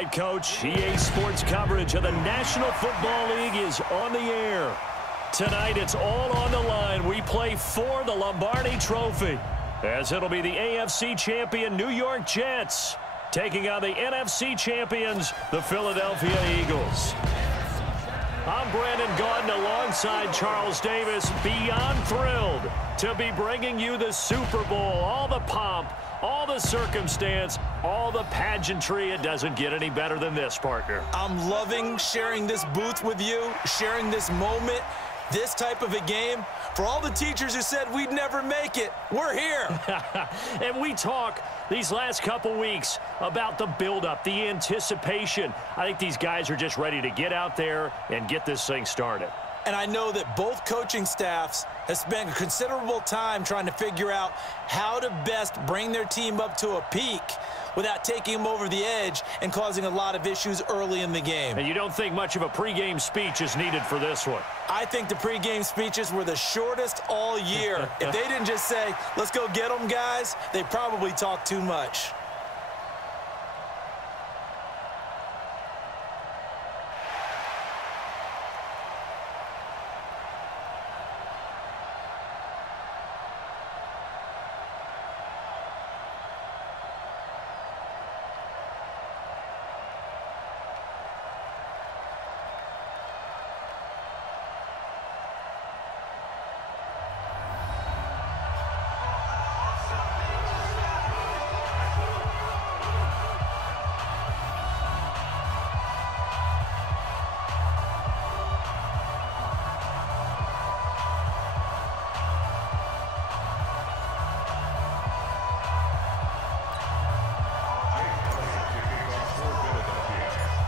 right, Coach. EA Sports coverage of the National Football League is on the air. Tonight, it's all on the line. We play for the Lombardi Trophy, as it'll be the AFC champion New York Jets taking on the NFC champions, the Philadelphia Eagles. I'm Brandon Gaudin alongside Charles Davis, beyond thrilled to be bringing you the Super Bowl. All the pomp, all the circumstance, all the pageantry. It doesn't get any better than this, partner. I'm loving sharing this booth with you, sharing this moment, this type of a game. For all the teachers who said we'd never make it, we're here. And we talk these last couple weeks about the buildup, the anticipation. I think these guys are just ready to get out there and get this thing started. And I know that both coaching staffs have spent considerable time trying to figure out how to best bring their team up to a peak without taking them over the edge and causing a lot of issues early in the game. And you don't think much of a pregame speech is needed for this one? I think the pregame speeches were the shortest all year. If they didn't just say, let's go get them, guys, they probably talked too much.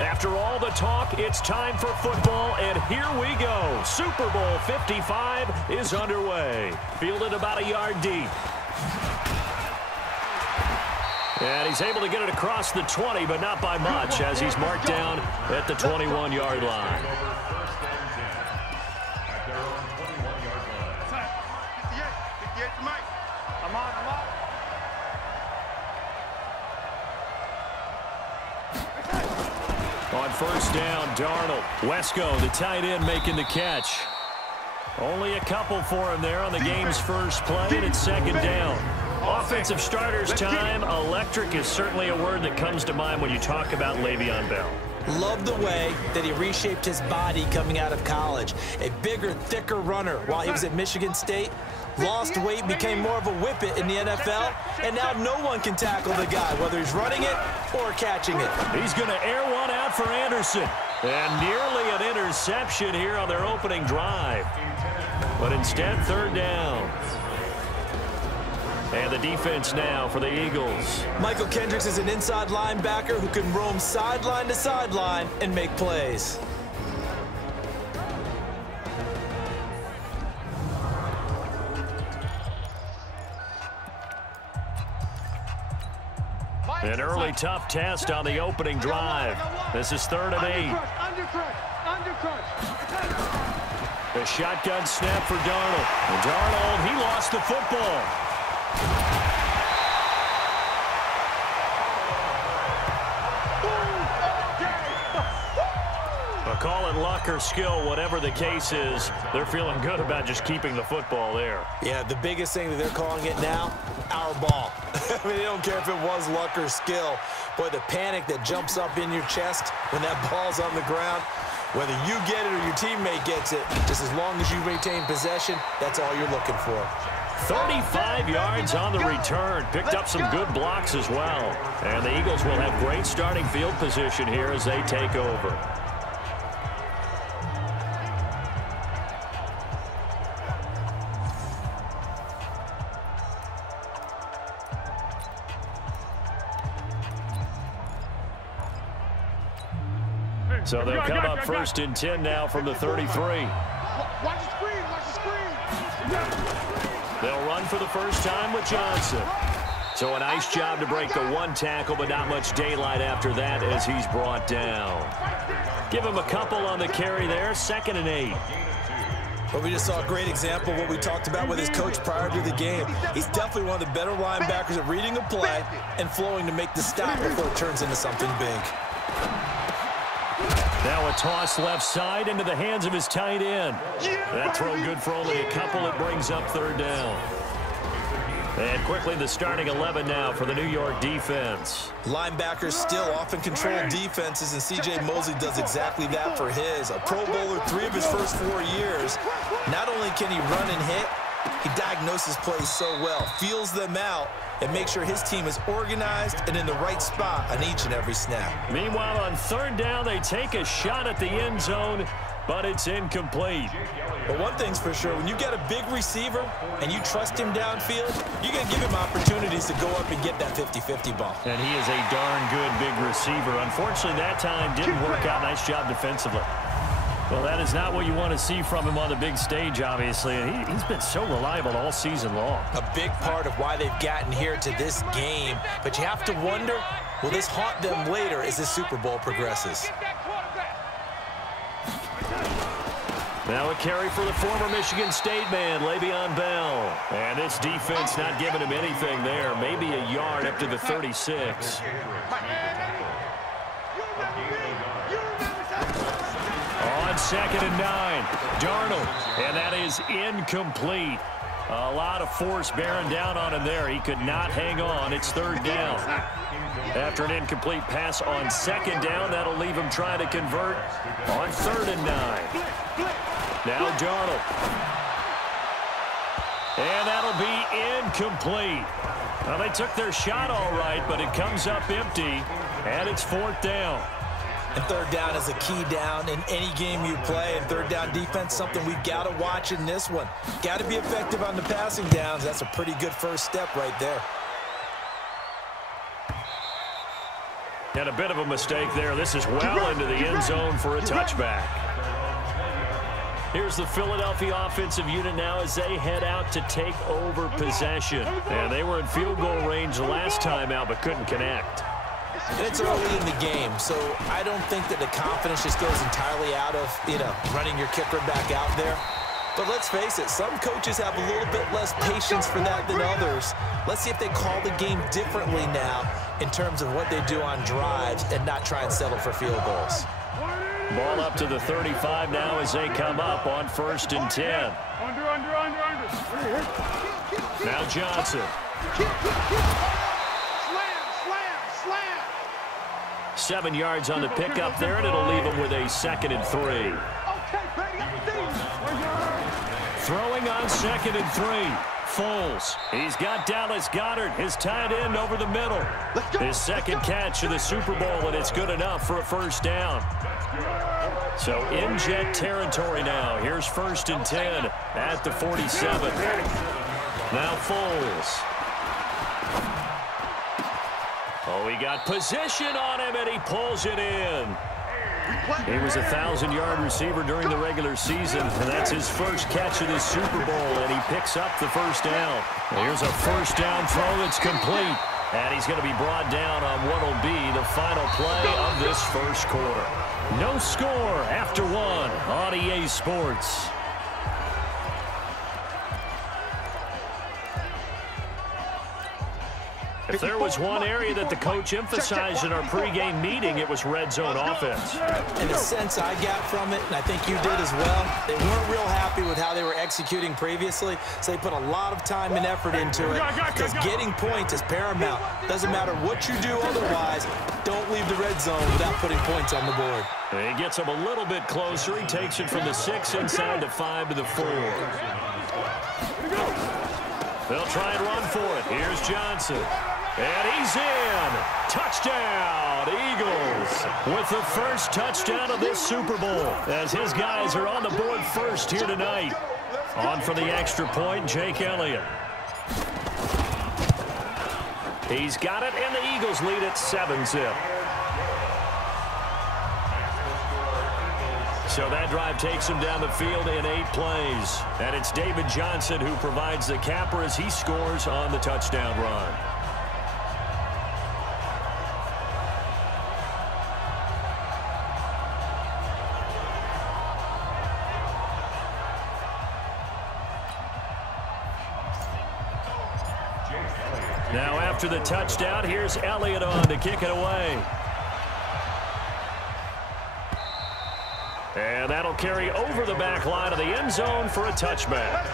After all the talk, it's time for football, and here we go. Super Bowl 55 is underway. Fielded about a yard deep. And he's able to get it across the 20, but not by much, as he's marked down at the 21-yard line. On first down, Darnold. Wesco, the tight end, making the catch. Only a couple for him there on the game's first play, and it's second down. Offensive starters time. Electric is certainly a word that comes to mind when you talk about Le'Veon Bell. Love the way that he reshaped his body coming out of college. A bigger, thicker runner while he was at Michigan State. Lost weight, became more of a whippet in the NFL, and now no one can tackle the guy, whether he's running it or catching it. He's going to air one out for Anderson. And nearly an interception here on their opening drive. But instead, third down. And the defense now for the Eagles. Michael Kendricks is an inside linebacker who can roam sideline to sideline and make plays. An early tough test on the opening drive. This is 3rd and 8. The shotgun snap for Darnold. And Darnold, he lost the football. Call it luck or skill, whatever the case is, they're feeling good about just keeping the football there. Yeah, the biggest thing that they're calling it now, our ball. I mean, they don't care if it was luck or skill. Boy, the panic that jumps up in your chest when that ball's on the ground, whether you get it or your teammate gets it, just as long as you retain possession, that's all you're looking for. 35 yards on the return. Picked up some good blocks as well. And the Eagles will have great starting field position here as they take over. So they'll come up 1st and 10 now from the 33. Watch the screen, watch the screen. They'll run for the first time with Johnson. So a nice job to break the one tackle, but not much daylight after that as he's brought down. Give him a couple on the carry there, 2nd and 8. But we just saw a great example of what we talked about with his coach prior to the game. He's definitely one of the better linebackers at reading a play and flowing to make the stop before it turns into something big. Now a toss left side into the hands of his tight end. That throw good for only a couple. It brings up third down. And quickly the starting 11 now for the New York defense. Linebackers still often control defenses, and C.J. Mosley does exactly that for his. A Pro Bowler 3 of his first 4 years. Not only can he run and hit, he diagnoses plays so well, feels them out, and makes sure his team is organized and in the right spot on each and every snap. Meanwhile, on third down, they take a shot at the end zone, but it's incomplete. But one thing's for sure, when you get a big receiver and you trust him downfield, you're going to give him opportunities to go up and get that 50-50 ball. And he is a darn good big receiver. Unfortunately, that time didn't work out. Nice job defensively. Well, that is not what you want to see from him on the big stage, obviously. He's been so reliable all season long. A big part of why they've gotten here to this game. But you have to wonder, will this haunt them later as the Super Bowl progresses? Now a carry for the former Michigan State man, Le'Veon Bell. And this defense not giving him anything there. Maybe a yard up to the 36. On 2nd and 9, Darnold. And that is incomplete. A lot of force bearing down on him there. He could not hang on. It's third down. After an incomplete pass on 2nd down, that'll leave him trying to convert on 3rd and 9. Now Darnold. And that'll be incomplete. Well, they took their shot all right, but it comes up empty, and it's 4th down. And 3rd down is a key down in any game you play. And 3rd down defense, something we've got to watch in this one. Got to be effective on the passing downs. That's a pretty good first step right there. And a bit of a mistake there. This is well into the end zone for a touchback. Here's the Philadelphia offensive unit now as they head out to take over possession. And they were in field goal range the last time out, but couldn't connect. And it's early in the game, so I don't think that the confidence just goes entirely out of, running your kicker back out there. But let's face it, some coaches have a little bit less patience for that than others. Let's see if they call the game differently now in terms of what they do on drives and not try and settle for field goals. Ball up to the 35 now as they come up on 1st and 10. Now Johnson. Slam. 7 yards on the pickup there, and it'll leave him with a 2nd and 3. Throwing on 2nd and 3. Foles. He's got Dallas Goedert, his tight end, over the middle. His 2nd catch of the Super Bowl, and it's good enough for a 1st down. So in jet territory now. Here's 1st and 10 at the 47. Now Foles. Oh, he got position on him, and he pulls it in. He was a 1,000-yard receiver during the regular season, and that's his first catch of the Super Bowl, and he picks up the 1st down. Here's a 1st down throw that's complete, and he's going to be brought down on what will be the final play of this 1st quarter. No score after 1 on EA Sports. If there was one area that the coach emphasized in our pregame meeting, it was red zone offense. And the sense I got from it, and I think you did as well, they weren't real happy with how they were executing previously, so they put a lot of time and effort into it because getting points is paramount. Doesn't matter what you do otherwise, don't leave the red zone without putting points on the board. And he gets him a little bit closer. He takes it from the 6 inside the 5 to the 4. They'll try and run for it. Here's Johnson. And he's in. Touchdown, Eagles, with the first touchdown of this Super Bowl as his guys are on the board first here tonight. On for the extra point, Jake Elliott. He's got it, and the Eagles lead at 7-zip. So that drive takes him down the field in 8 plays. And it's David Johnson who provides the capper as he scores on the touchdown run. Now after the touchdown, here's Elliott on to kick it away. And that'll carry over the back line of the end zone for a touchback.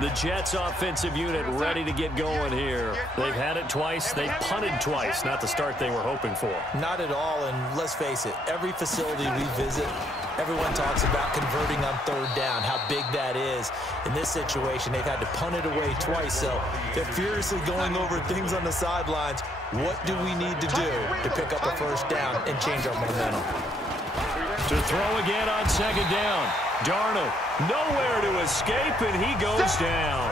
The Jets offensive unit ready to get going here. They've had it twice. They've punted twice. Not the start they were hoping for. Not at all, and let's face it, every facility we visit, everyone talks about converting on third down, how big that is. In this situation, they've had to punt it away twice, so they're furiously going over things on the sidelines. What do we need to do to pick up a first down and change our momentum? To throw again on second down. Darnold, nowhere to escape, and he goes down.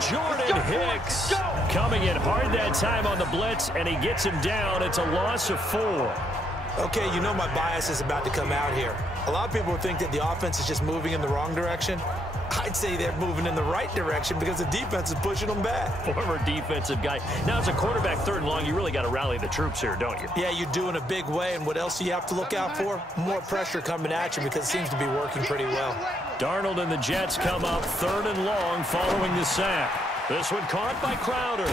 Jordan Hicks coming in hard that time on the blitz, and he gets him down. It's a loss of 4. Okay, you know my bias is about to come out here. A lot of people think that the offense is just moving in the wrong direction. I'd say they're moving in the right direction because the defense is pushing them back. Former defensive guy. Now, as a quarterback, third and long, you really got to rally the troops here, don't you? Yeah, you do in a big way, and what else do you have to look out for? More pressure coming at you because it seems to be working pretty well. Darnold and the Jets come up third and long following the sack. This one caught by Crowder.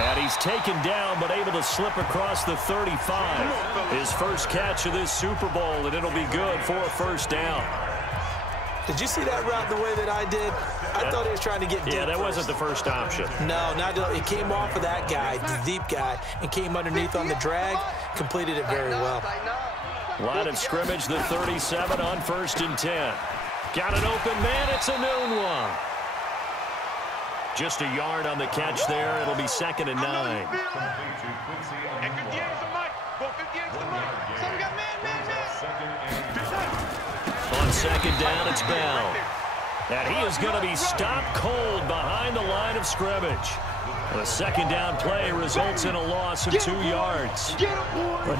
And he's taken down, but able to slip across the 35. His first catch of this Super Bowl, and it'll be good for a first down. Did you see that route the way that I did? I thought he was trying to get deep. Yeah, that wasn't the first option. No, it came off of that guy, the deep guy, and came underneath on the drag, completed it very well. Line of scrimmage, the 37 on 1st and 10. Got an open man, it's a known one. Just a yard on the catch there. It'll be 2nd and 9. On second down, it's Bell. And he is going to be stopped cold behind the line of scrimmage. The second down play results in a loss of 2 yards.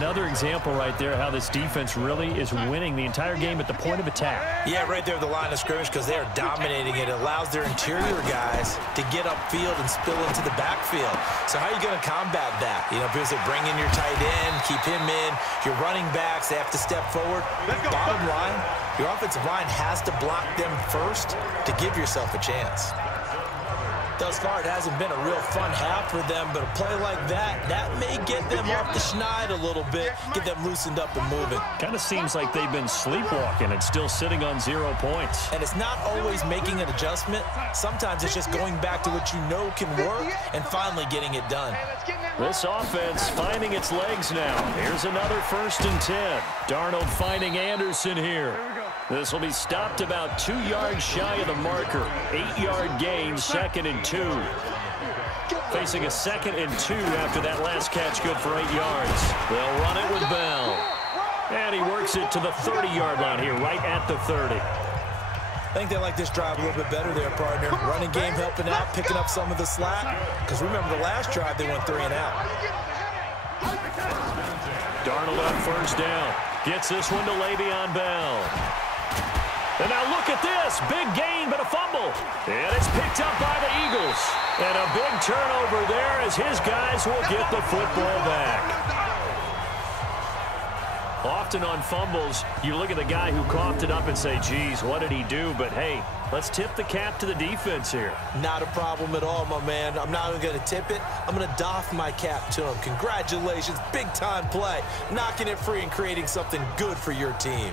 Another example right there how this defense really is winning the entire game at the point of attack. Yeah, right there at the line of scrimmage because they are dominating it. It allows their interior guys to get upfield and spill into the backfield. So how are you going to combat that? You know, because they bring in your tight end, keep him in. Your running backs, they have to step forward. Bottom line, your offensive line has to block them first to give yourself a chance. Thus far, it hasn't been a real fun half for them, but a play like that may get them off the schneid a little bit, get them loosened up and moving. Kind of seems like they've been sleepwalking and still sitting on 0 points. And it's not always making an adjustment. Sometimes it's just going back to what you know can work and finally getting it done. This offense finding its legs now. Here's another 1st and 10. Darnold finding Anderson here. This will be stopped about 2 yards shy of the marker. 8-yard gain, 2nd and 2. Facing a 2nd and 2 after that last catch, good for 8 yards. They'll run it with Bell. And he works it to the 30-yard line here, right at the 30. I think they like this drive a little bit better there, partner. Running game helping out, picking up some of the slack. Because remember the last drive, they went 3 and out. Darnold on 1st down. Gets this one to Le'Veon Bell. And now look at this. Big gain, but a fumble. And it's picked up by the Eagles. And a big turnover there as his guys will get the football back. Often on fumbles, you look at the guy who coughed it up and say, geez, what did he do? But, hey, let's tip the cap to the defense here. Not a problem at all, my man. I'm not even going to tip it. I'm going to doff my cap to him. Congratulations. Big-time play. Knocking it free and creating something good for your team.